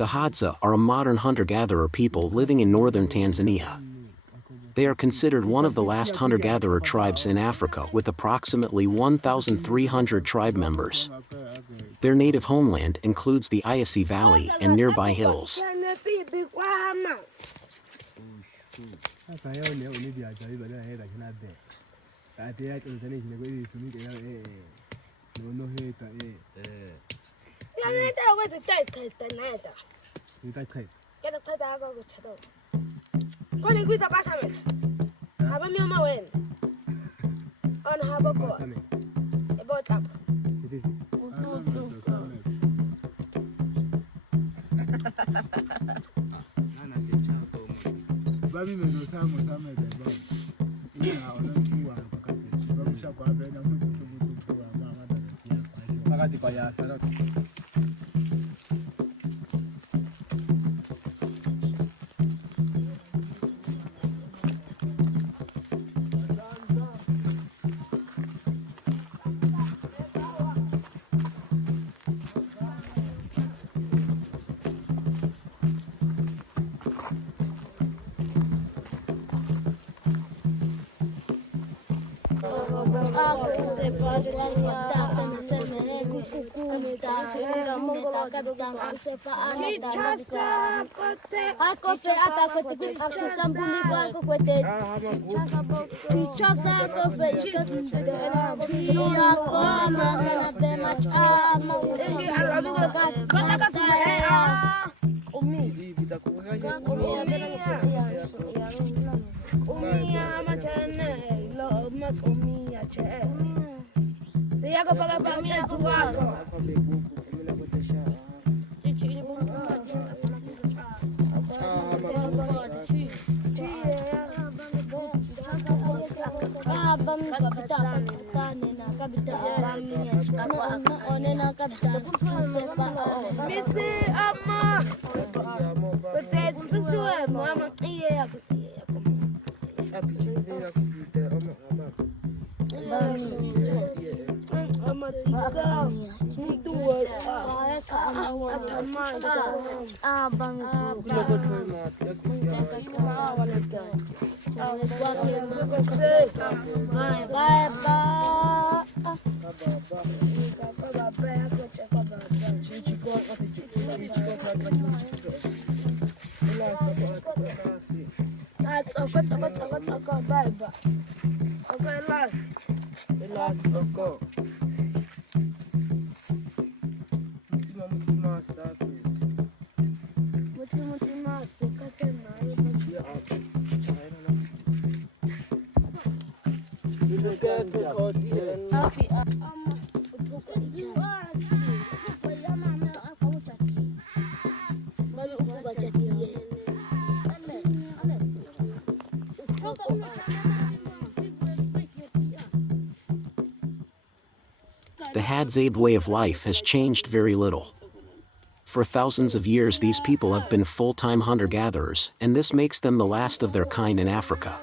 The Hadza are a modern hunter-gatherer people living in northern Tanzania. They are considered one of the last hunter-gatherer tribes in Africa with approximately 1,300 tribe members. Their native homeland includes the Iasi Valley and nearby hills. The Hadzabe way of life has changed very little. For thousands of years these people have been full-time hunter-gatherers, and this makes them the last of their kind in Africa.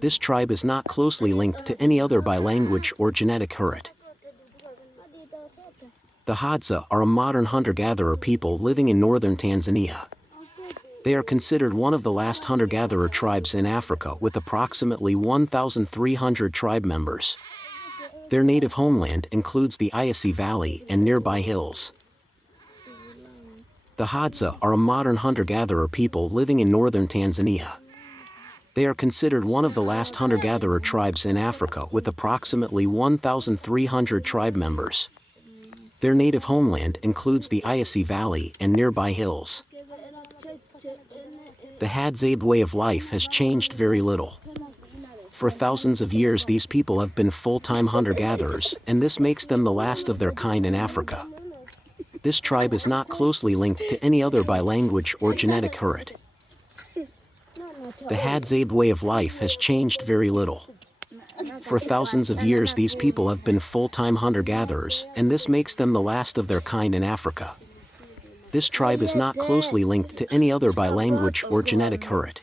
This tribe is not closely linked to any other by language or genetic huntert. The Hadza are a modern hunter-gatherer people living in northern Tanzania. They are considered one of the last hunter-gatherer tribes in Africa with approximately 1,300 tribe members. Their native homeland includes the Iasi Valley and nearby hills. The Hadza are a modern hunter-gatherer people living in northern Tanzania. They are considered one of the last hunter-gatherer tribes in Africa with approximately 1,300 tribe members. Their native homeland includes the Iasi Valley and nearby hills. The Hadzabe way of life has changed very little. For thousands of years these people have been full-time hunter-gatherers, and this makes them the last of their kind in Africa. This tribe is not closely linked to any other by language or genetic huntert. The Hadzabe way of life has changed very little. For thousands of years these people have been full-time hunter-gatherers, and this makes them the last of their kind in Africa. This tribe is not closely linked to any other by language or genetic huntert.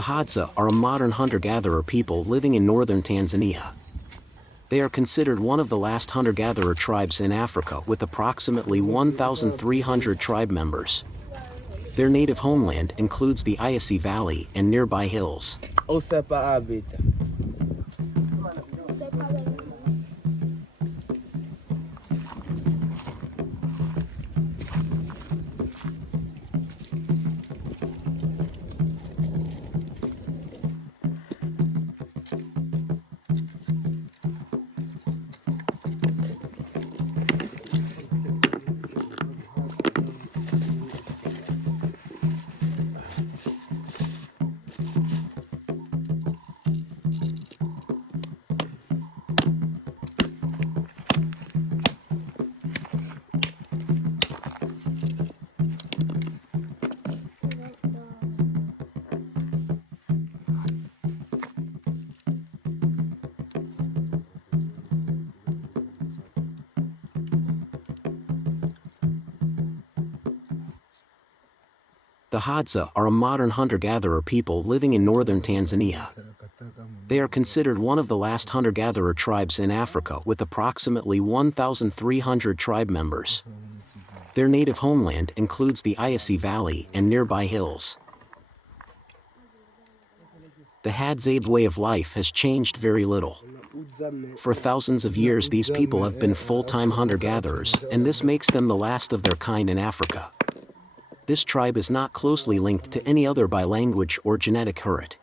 The Hadza are a modern hunter-gatherer people living in northern Tanzania. They are considered one of the last hunter-gatherer tribes in Africa with approximately 1,300 tribe members. Their native homeland includes the Iasi Valley and nearby hills. The Hadza are a modern hunter-gatherer people living in northern Tanzania. They are considered one of the last hunter-gatherer tribes in Africa with approximately 1,300 tribe members. Their native homeland includes the Iasi Valley and nearby hills. The Hadzabe way of life has changed very little. For thousands of years these people have been full-time hunter-gatherers, and this makes them the last of their kind in Africa. This tribe is not closely linked to any other by language or genetic huntert.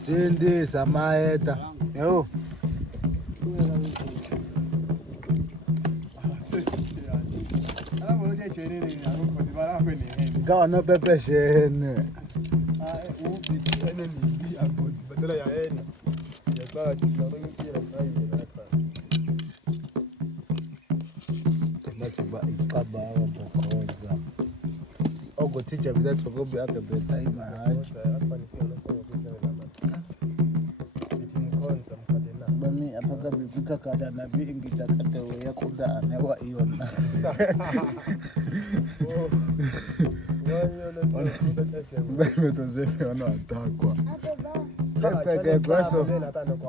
Cindy, Samaeta. Yo. Ikaw ano pepesin? Ba ikaba bokoza. Ogo teacher bidatso go be akabeta imahaji. Bami apaka bikuka kada na bi ingita kate ya kuda anewa iona. Bami to zefe ono atakwa. Peke kwaso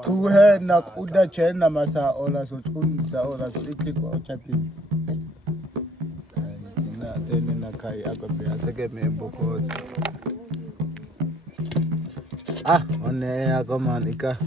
kuhe na kuda chena masa ola so tunsa ola so itiko chati. Na tena na kai akabe aseke membokoza. One akomanika.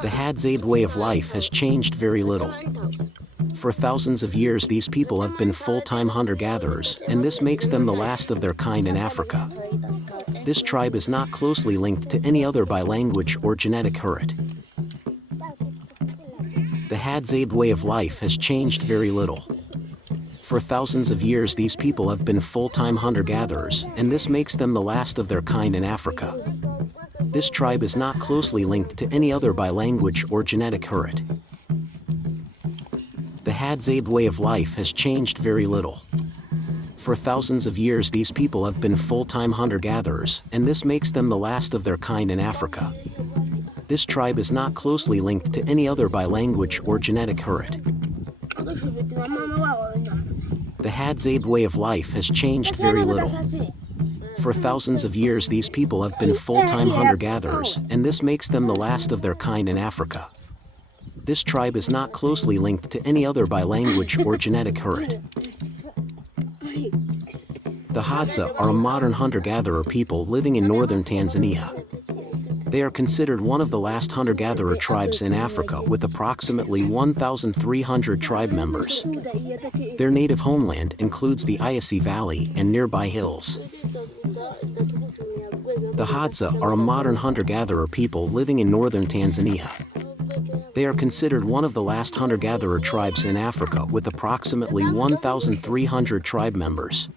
The Hadzabe way of life has changed very little. For thousands of years these people have been full-time hunter-gatherers, and this makes them the last of their kind in Africa. This tribe is not closely linked to any other by language or genetic heritage. The Hadzabe way of life has changed very little. For thousands of years these people have been full-time hunter-gatherers, and this makes them the last of their kind in Africa. This tribe is not closely linked to any other by language or genetic heritage. The Hadzabe way of life has changed very little. For thousands of years these people have been full-time hunter-gatherers, and this makes them the last of their kind in Africa. This tribe is not closely linked to any other by language or genetic heritage. The Hadzabe way of life has changed very little. For thousands of years these people have been full-time hunter-gatherers, and this makes them the last of their kind in Africa. This tribe is not closely linked to any other by language or genetic heritage. The Hadza are a modern hunter-gatherer people living in northern Tanzania. They are considered one of the last hunter-gatherer tribes in Africa with approximately 1,300 tribe members. Their native homeland includes the Iasi Valley and nearby hills. The Hadza are a modern hunter-gatherer people living in northern Tanzania. They are considered one of the last hunter-gatherer tribes in Africa with approximately 1,300 tribe members.